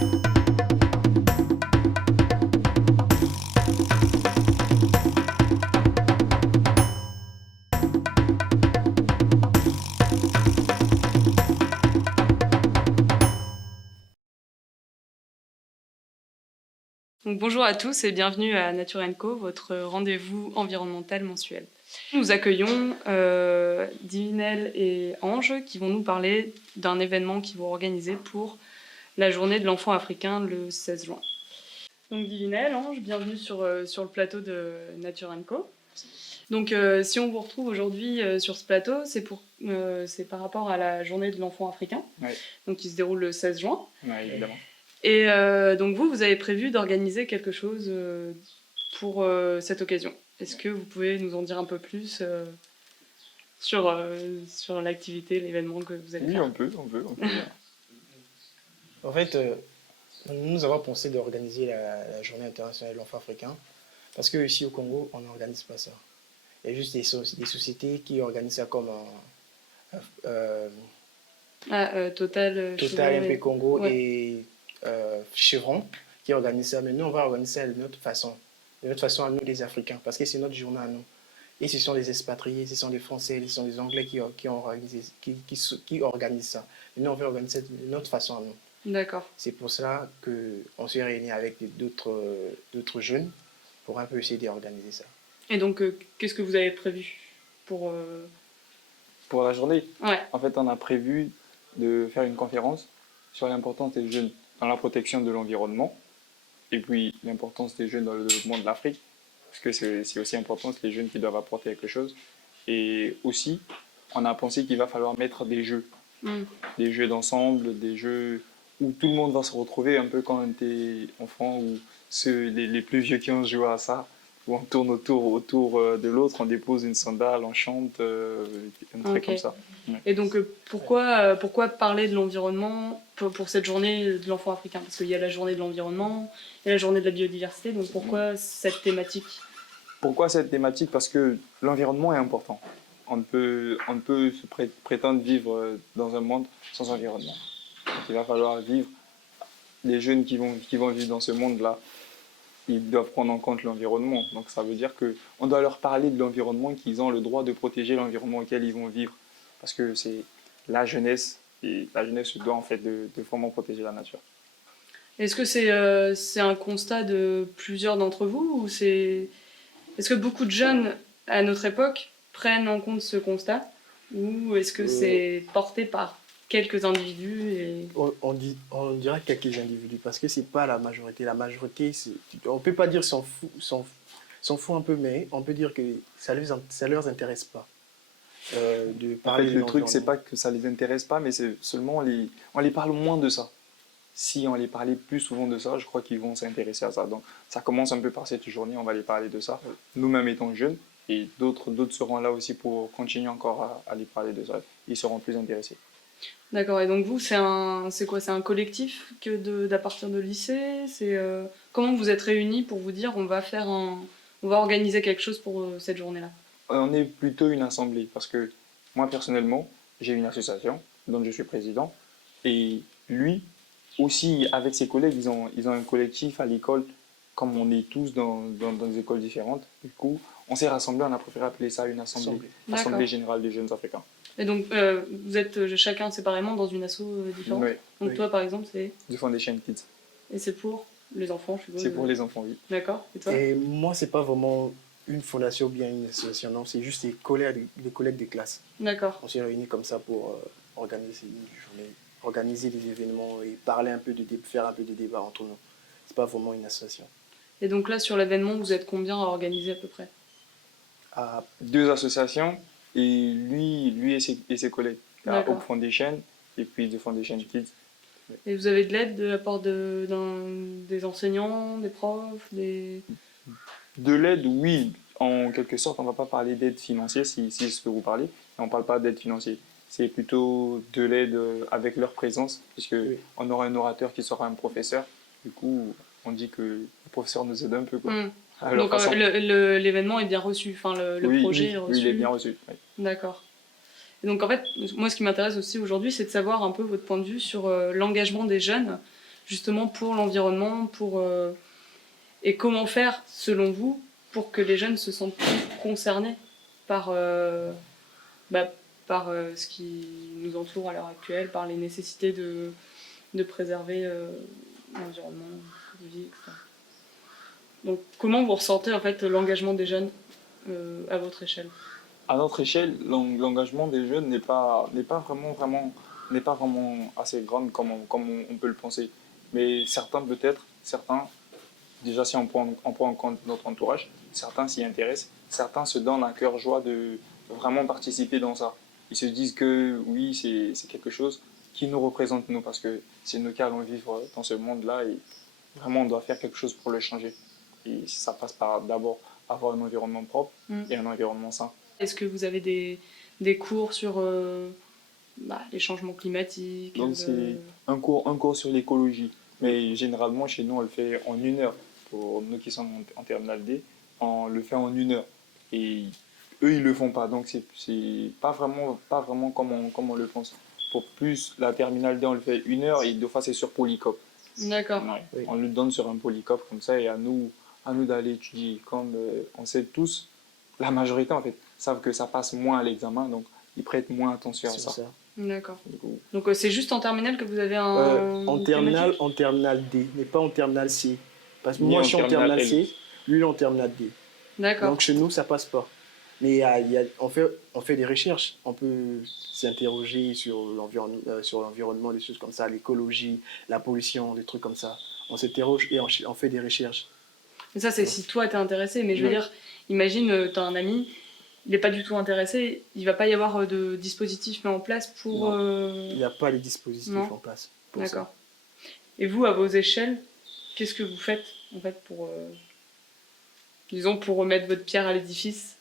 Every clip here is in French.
Donc, bonjour à tous et bienvenue à Nature & Co, votre rendez-vous environnemental mensuel. Nous accueillons Divinel et Ange qui vont nous parler d'un événement qu'ils vont organiser pour la journée de l'enfant africain le 16 juin. Donc Divinel, Ange, bienvenue sur le plateau de Nature & Co. Donc si on vous retrouve aujourd'hui sur ce plateau, c'est par rapport à la journée de l'enfant africain, Oui. Donc, qui se déroule le 16 juin. Oui, évidemment. Et donc vous avez prévu d'organiser quelque chose pour cette occasion. Est-ce que vous pouvez nous en dire un peu plus sur l'activité, l'événement que vous allez faire? Oui, on peut. En fait, nous avons pensé d'organiser la journée internationale de l'enfant africain parce qu'ici au Congo, on n'organise pas ça. Il y a juste des sociétés qui organisent ça comme Total, Total, MP Congo ouais. et Chevron qui organisent ça. Mais nous, on va organiser ça de notre façon à nous les Africains, parce que c'est notre journée à nous. Et ce sont des expatriés, ce sont des Français, ce sont des Anglais qui organisent ça. Et nous, on va organiser ça de notre façon à nous. D'accord. C'est pour cela qu'on s'est réunis avec d'autres jeunes pour un peu essayer d'organiser ça. Et donc, qu'est-ce que vous avez prévu pour la journée? Ouais. En fait, on a prévu de faire une conférence sur l'importance des jeunes dans la protection de l'environnement et puis l'importance des jeunes dans le développement de l'Afrique, parce que c'est aussi important, c'est les jeunes qui doivent apporter quelque chose. Et aussi, on a pensé qu'il va falloir mettre des jeux, des jeux d'ensemble, des jeux où tout le monde va se retrouver, un peu quand on était enfant, ou les plus vieux qui ont joué à ça, où on tourne autour de l'autre, on dépose une sandale, on chante, un truc comme ça. Ouais. Et donc, pourquoi parler de l'environnement pour cette journée de l'enfant africain? Parce qu'il y a la journée de l'environnement, il y a la journée de la biodiversité, donc pourquoi cette thématique? Pourquoi cette thématique? Parce que l'environnement est important. On ne peut se prétendre vivre dans un monde sans environnement. Donc, il va falloir vivre. Les jeunes qui vont vivre dans ce monde-là, ils doivent prendre en compte l'environnement. Donc ça veut dire qu'on doit leur parler de l'environnement, qu'ils ont le droit de protéger l'environnement auquel ils vont vivre. Parce que c'est la jeunesse, et la jeunesse doit en fait de vraiment protéger la nature. Est-ce que c'est un constat de plusieurs d'entre vous, ou est-ce que beaucoup de jeunes à notre époque prennent en compte ce constat, ou est-ce que c'est porté par quelques individus On dirait quelques individus, parce que c'est pas la majorité. La majorité, on peut pas dire s'en fout un peu, mais on peut dire que ça leur intéresse pas. De parler en fait, le truc, c'est pas que ça les intéresse pas, mais c'est seulement on les parle moins de ça. Si on les parlait plus souvent de ça, je crois qu'ils vont s'intéresser à ça. Donc ça commence un peu par cette journée, on va les parler de ça. Nous-mêmes étant jeunes, et d'autres seront là aussi pour continuer encore à les parler de ça. Ils seront plus intéressés. D'accord, et donc vous, c'est quoi? C'est un collectif d'à partir de lycée? Comment vous êtes réunis pour vous dire on va organiser quelque chose pour cette journée-là? On est plutôt une assemblée, parce que moi personnellement, j'ai une association dont je suis président, et lui aussi, avec ses collègues, ils ont un collectif à l'école, comme on est tous dans des écoles différentes. Du coup, on s'est rassemblés, on a préféré appeler ça une assemblée générale des jeunes africains. Et donc, vous êtes chacun séparément dans une asso différente? Oui. Donc toi, par exemple, c'est The Foundation Kids. Et c'est pour les enfants, je suppose? C'est pour les enfants, oui. D'accord. Et toi? Et moi, c'est pas vraiment une fondation ou bien une association, non, c'est juste des collègues de classe. D'accord. On s'est réunis comme ça pour organiser une journée, organiser des événements et parler un peu faire un peu de débat entre nous. C'est pas vraiment une association. Et donc là, sur l'événement, vous êtes combien à organiser à peu près? 2 associations, et lui et ses collègues. La Hope Foundation et puis The Foundation Kids. Et vous avez de l'aide de la part des enseignants, des profs, De l'aide, oui, en quelque sorte. On ne va pas parler d'aide financière, si c'est ce que vous parlez. On ne parle pas d'aide financière. C'est plutôt de l'aide avec leur présence, puisqu'on aura un orateur qui sera un professeur. Du coup, on dit que le professeur nous aide un peu, quoi. Donc l'événement est bien reçu, enfin le projet est reçu. Oui, il est bien reçu. Oui. D'accord. Et donc en fait, moi ce qui m'intéresse aussi aujourd'hui, c'est de savoir un peu votre point de vue sur l'engagement des jeunes justement pour l'environnement, et comment faire, selon vous, pour que les jeunes se sentent plus concernés par, bah, ce qui nous entoure à l'heure actuelle, par les nécessités de préserver l'environnement, de vie, etc. Donc, comment vous ressentez en fait l'engagement des jeunes à votre échelle? À notre échelle, l'engagement des jeunes n'est pas vraiment assez grand comme on peut le penser. Mais certains peut-être, certains, déjà si on prend en compte notre entourage, certains s'y intéressent, certains se donnent à cœur joie de vraiment participer dans ça. Ils se disent que oui, c'est quelque chose qui nous représente nous, parce que c'est nous qui allons vivre dans ce monde-là et vraiment on doit faire quelque chose pour le changer. Et ça passe par d'abord avoir un environnement propre et un environnement sain. Est-ce que vous avez des cours sur les changements climatiques? Donc c'est un cours sur l'écologie. Mais généralement, chez nous, on le fait en 1 heure. Pour nous qui sommes en terminale D, on le fait en 1 heure. Et eux, ils le font pas. Donc c'est pas vraiment comme on le pense. Pour plus, la terminale D, on le fait 1 heure et deux fois, c'est sur Polycop. D'accord. Ouais. Oui. On le donne sur un Polycop comme ça et à nous d'aller étudier. Comme on sait tous, la majorité en fait, savent que ça passe moins à l'examen. Donc ils prêtent moins attention à C'est ça. ça. D'accord. Du coup, Donc c'est juste en terminale que vous avez En terminale D, mais pas en terminale C. Parce que Ni moi, en je suis en terminale terminale L. C, lui, il est en terminale D. D'accord. Donc chez nous, ça passe pas. Mais on fait des recherches. On peut s'interroger sur l'environnement, des choses comme ça, l'écologie, la pollution, des trucs comme ça. On s'interroge et on fait des recherches. Mais ça, c'est si toi t'es intéressé. Mais je veux Ouais. dire, imagine, t'as un ami, il n'est pas du tout intéressé, il va pas y avoir de dispositif mis en place pour. Non. Il n'y a pas les dispositifs Non. en place pour ça. D'accord. Et vous, à vos échelles, qu'est-ce que vous faites en fait pour, disons, pour remettre votre pierre à l'édifice,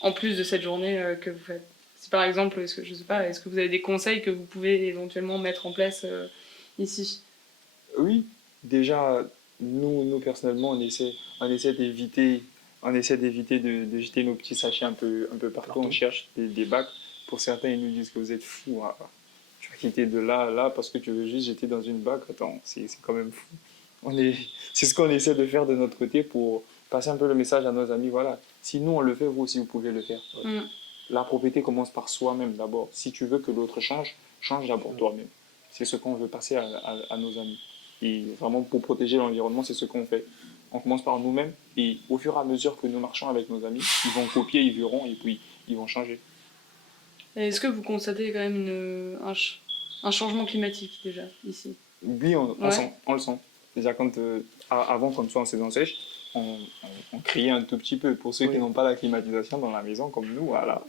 en plus de cette journée que vous faites? Si par exemple, je sais pas, est-ce que vous avez des conseils que vous pouvez éventuellement mettre en place ici? Oui, déjà, nous personnellement, on essaie d'éviter de jeter nos petits sachets un peu partout. On Partout. cherche des bacs. Pour certains, ils nous disent que vous êtes fous, hein. Tu vas quitter de là à là parce que tu veux juste jeter dans une bac. Attends, c'est quand même fou. C'est ce qu'on essaie de faire de notre côté pour passer un peu le message à nos amis. Voilà, si nous on le fait, vous aussi vous pouvez le faire. Mm. La propriété commence par soi-même d'abord. Si tu veux que l'autre change, change d'abord toi-même. C'est ce qu'on veut passer à nos amis. Et vraiment, pour protéger l'environnement, c'est ce qu'on fait. On commence par nous-mêmes et au fur et à mesure que nous marchons avec nos amis, ils vont copier, ils verront et puis ils vont changer. Et est-ce que vous constatez quand même un changement climatique déjà ici? Oui, Ouais. on le sent. Déjà, avant, comme ça, en saison sèche, on criait un tout petit peu. Pour ceux qui Oui. n'ont pas la climatisation dans la maison, comme nous, voilà.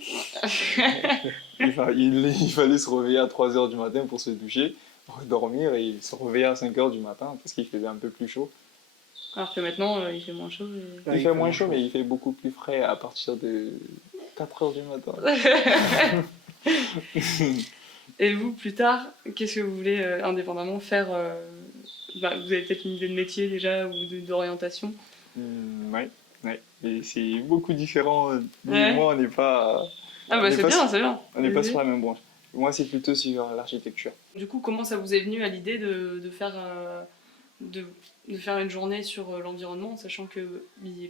Il fallait se réveiller à 3 heures du matin pour se doucher, dormir et se réveiller à 5 heures du matin parce qu'il faisait un peu plus chaud. Alors que maintenant, il fait moins chaud. Il fait moins chaud, mais il fait beaucoup plus frais à partir de 4 heures du matin. Et vous, plus tard, qu'est-ce que vous voulez indépendamment faire vous avez peut-être une idée de métier déjà ou d'orientation? Ouais, ouais. Et c'est beaucoup différent. Lui et Ouais. moi, on n'est pas, Ah on bah n'est c'est pas, bien, c'est bien. on n'est pas Vas-y. sur la même branche. Moi, c'est plutôt sur l'architecture. Du coup, comment ça vous est venu à l'idée de faire une journée sur l'environnement, sachant qu'il y a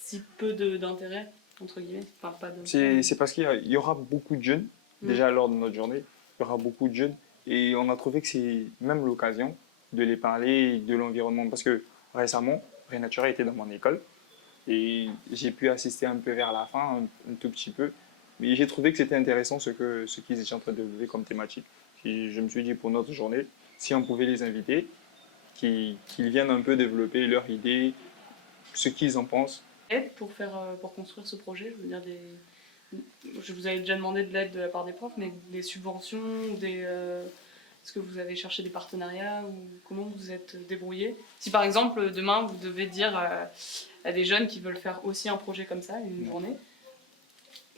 si peu d'intérêt, entre guillemets, enfin pas d'intérêt. C'est parce qu'il y aura beaucoup de jeunes, déjà lors de notre journée, il y aura beaucoup de jeunes, et on a trouvé que c'est même l'occasion de les parler de l'environnement. Parce que récemment, Renatura était dans mon école, et j'ai pu assister un peu vers la fin, un tout petit peu, mais j'ai trouvé que c'était intéressant ce qu'ils étaient en train de développer comme thématique. Et je me suis dit pour notre journée, si on pouvait les inviter, qu'ils viennent un peu développer leurs idées, ce qu'ils en pensent. Aide pour construire ce projet, je veux dire je vous avais déjà demandé de l'aide de la part des profs, mais des subventions, est-ce que vous avez cherché des partenariats ou comment vous vous êtes débrouillé? Si par exemple demain vous devez dire à des jeunes qui veulent faire aussi un projet comme ça, une journée,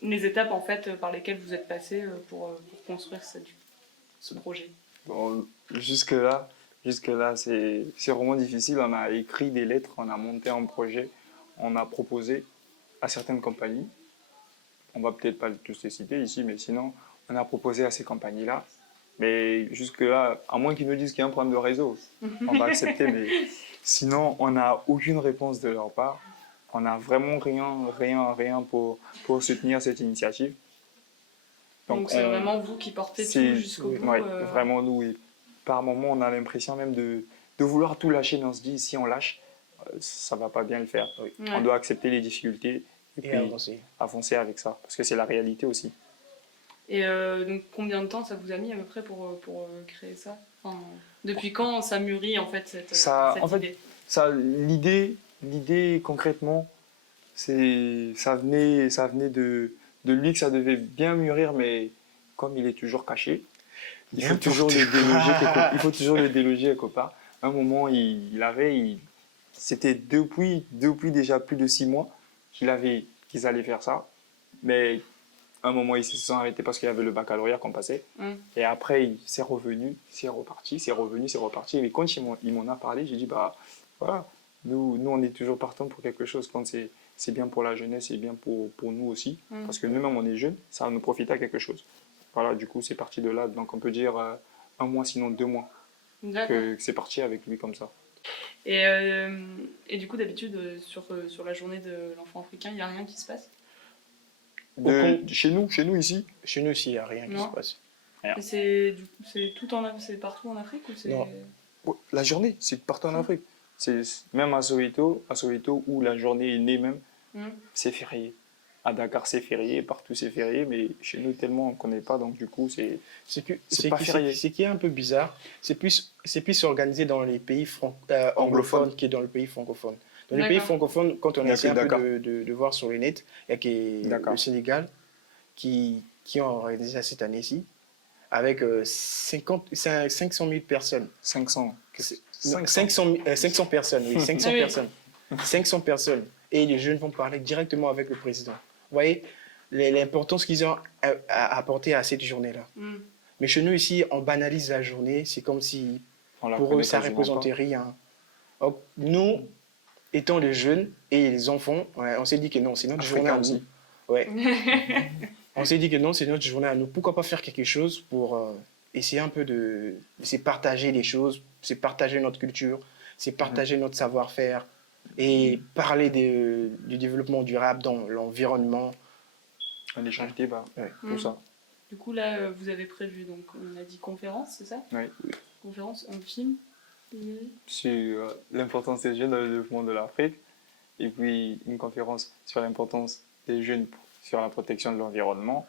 les étapes en fait par lesquelles vous êtes passé pour construire ce projet. Bon, jusque-là, c'est vraiment difficile. On a écrit des lettres, on a monté un projet, on a proposé à certaines compagnies. On va peut-être pas tous les citer ici, mais sinon, on a proposé à ces compagnies-là. Mais jusque-là, à moins qu'ils nous disent qu'il y a un problème de réseau, on va accepter. Mais sinon, on n'a aucune réponse de leur part. On n'a vraiment rien pour soutenir cette initiative. Donc c'est vraiment vous qui portez tout c'est jusqu'au bout. ouais, vraiment nous. Et par moments, on a l'impression même de vouloir tout lâcher, mais on se dit, si on lâche, ça va pas bien le faire. Ouais. On doit accepter les difficultés et puis avancer avec ça, parce que c'est la réalité aussi. Et donc combien de temps ça vous a mis à peu près pour créer ça? Enfin, depuis quand ça mûrit en fait cette idée? L'idée concrètement, ça venait de lui que ça devait bien mûrir, mais comme il est toujours caché, il faut toujours le déloger quelque part. À un moment, c'était depuis déjà plus de 6 mois qu'ils allaient faire ça, mais à un moment, ils se sont arrêtés parce qu'il y avait le baccalauréat qu'on passait. Et après, c'est revenu, c'est reparti, c'est revenu, c'est reparti. Et quand il m'en a parlé, j'ai dit, bah voilà, nous, on est toujours partants pour quelque chose. Quand c'est bien pour la jeunesse, c'est bien pour nous aussi. Parce que nous-mêmes, on est jeunes, ça va nous profiter à quelque chose. Voilà, du coup, c'est parti de là. Donc, on peut dire 1 mois, sinon 2 mois, que c'est parti avec lui comme ça. Et du coup, d'habitude, sur la journée de l'enfant africain, il n'y a rien qui se passe? Chez nous ici, il n'y a rien qui se passe. Et c'est partout en Afrique ou c'est... Non. La journée, c'est partout en Afrique. C'est même à Soweto où la journée est née même, c'est férié. À Dakar, c'est férié, partout c'est férié, mais chez nous, tellement on ne connaît pas, donc du coup, c'est pas férié. Ce qui est un peu bizarre, c'est plus organisé dans les pays anglophones que dans le pays francophone. Dans les pays francophones, quand on essaie un peu de voir sur le net, il y a le Sénégal qui ont organisé ça cette année-ci, avec 500 000 personnes. 500 personnes, oui, 500 personnes. 500 personnes. Et les jeunes vont parler directement avec le président. Vous voyez l'importance qu'ils ont apportée à cette journée-là. Mais chez nous, ici, on banalise la journée. C'est comme si, pour eux, ça ne représentait rien. Donc, nous, étant les jeunes et les enfants, on s'est dit que non, c'est notre journée à nous. Ouais. On s'est dit que non, c'est notre journée à nous. Pourquoi pas faire quelque chose pour essayer un peu de partager les choses, c'est partager notre culture, c'est partager notre savoir-faire et parler du développement durable dans l'environnement. Un échange débat, tout ça. Du coup, là, vous avez prévu, donc on a dit conférence, c'est ça? Oui. Conférence, un film? Sur l'importance des jeunes dans le développement de l'Afrique, et puis une conférence sur l'importance des jeunes sur la protection de l'environnement,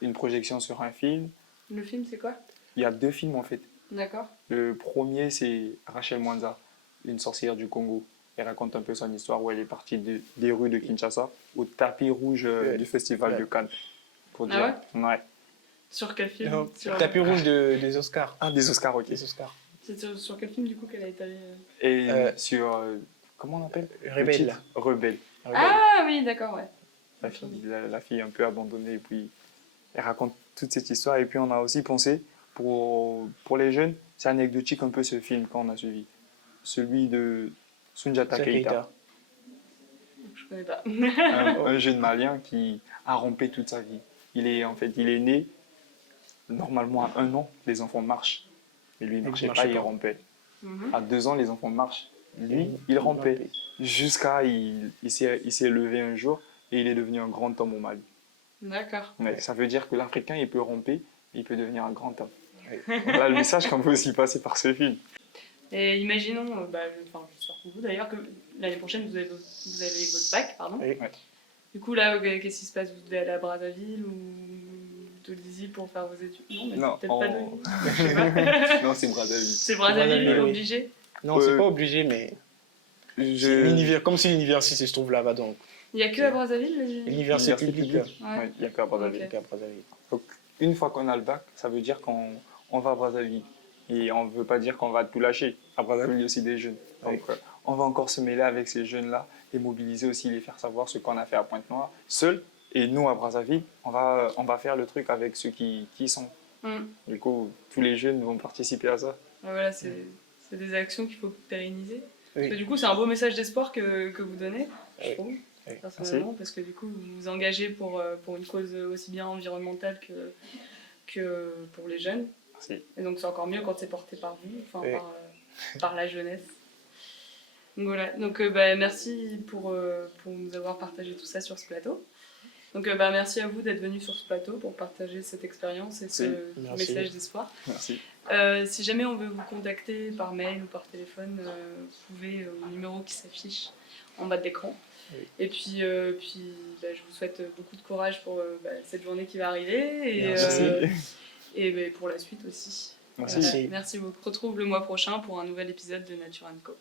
une projection sur un film. Le film, c'est quoi? Il y a 2 films en fait. D'accord. Le premier, c'est Rachel Mwanza, une sorcière du Congo. Elle raconte un peu son histoire où elle est partie des rues de Kinshasa au tapis rouge du festival de Cannes. Pour dire. Ouais. Sur quel film? Non, tapis rouge des Oscars. Ah, des Oscars, ok. Des Oscars. C'est sur quel film du coup qu'elle a été allée Et sur comment on appelle? Rebelle. Rebelle. Ah oui, d'accord, ouais. La fille un peu abandonnée, et puis elle raconte toute cette histoire. Et puis on a aussi pensé, pour les jeunes, c'est anecdotique un peu ce film qu'on a suivi. Celui de Soundiata Keita. Je connais pas. un jeune malien qui a rampé toute sa vie. Il est né, normalement à 1 an, les enfants marchent. Mais lui, il ne marchait pas, il rampait. À 2 ans, les enfants marchent. Lui, il rampait. Jusqu'à il s'est levé un jour et il est devenu un grand homme au Mali. D'accord. Ouais, ça veut dire que l'Africain, il peut ramper, il peut devenir un grand homme. Voilà le message qu'on peut aussi passer par ce film. Et imaginons, j'espère pour vous d'ailleurs, que l'année prochaine, vous avez votre bac, pardon. Oui. Du coup, là, qu'est-ce qui se passe? Vous devez aller à Brazzaville ou de Lizy pour faire vos études? Non, mais non, peut-être pas de... Je sais pas. Non, c'est Brazzaville. C'est Brazzaville, oui. obligé? Non, c'est pas obligé, mais comme si l'université se trouve là-bas, donc. Il n'y a que à Brazzaville L'université publique. Ouais, il n'y a qu'à Brazzaville. Donc, une fois qu'on a le bac, ça veut dire qu'on va à Brazzaville. Et on ne veut pas dire qu'on va tout lâcher. À Brazzaville, il y a aussi des jeunes. Donc, on va encore se mêler avec ces jeunes-là, les mobiliser aussi, les faire savoir ce qu'on a fait à Pointe-Noire, seul. Et nous, à Brazzaville, on va faire le truc avec ceux qui sont. Du coup, tous les jeunes vont participer à ça. Voilà, c'est des actions qu'il faut pérenniser. Oui. Parce que, du coup, c'est un beau message d'espoir que vous donnez, je trouve, personnellement, Merci. parce que du coup, vous vous engagez pour une cause aussi bien environnementale que pour les jeunes. Merci. Et donc c'est encore mieux quand c'est porté par vous, enfin Oui. par la jeunesse. Donc voilà, donc merci pour nous avoir partagé tout ça sur ce plateau. Donc merci à vous d'être venus sur ce plateau pour partager cette expérience et ce Merci. message d'espoir. Merci. Si jamais on veut vous contacter par mail ou par téléphone, vous pouvez au numéro qui s'affiche en bas de l'écran. Oui. Et puis, je vous souhaite beaucoup de courage pour cette journée qui va arriver et, Merci. pour la suite aussi. Merci. Merci beaucoup. On se retrouve le mois prochain pour un nouvel épisode de Nature & Co.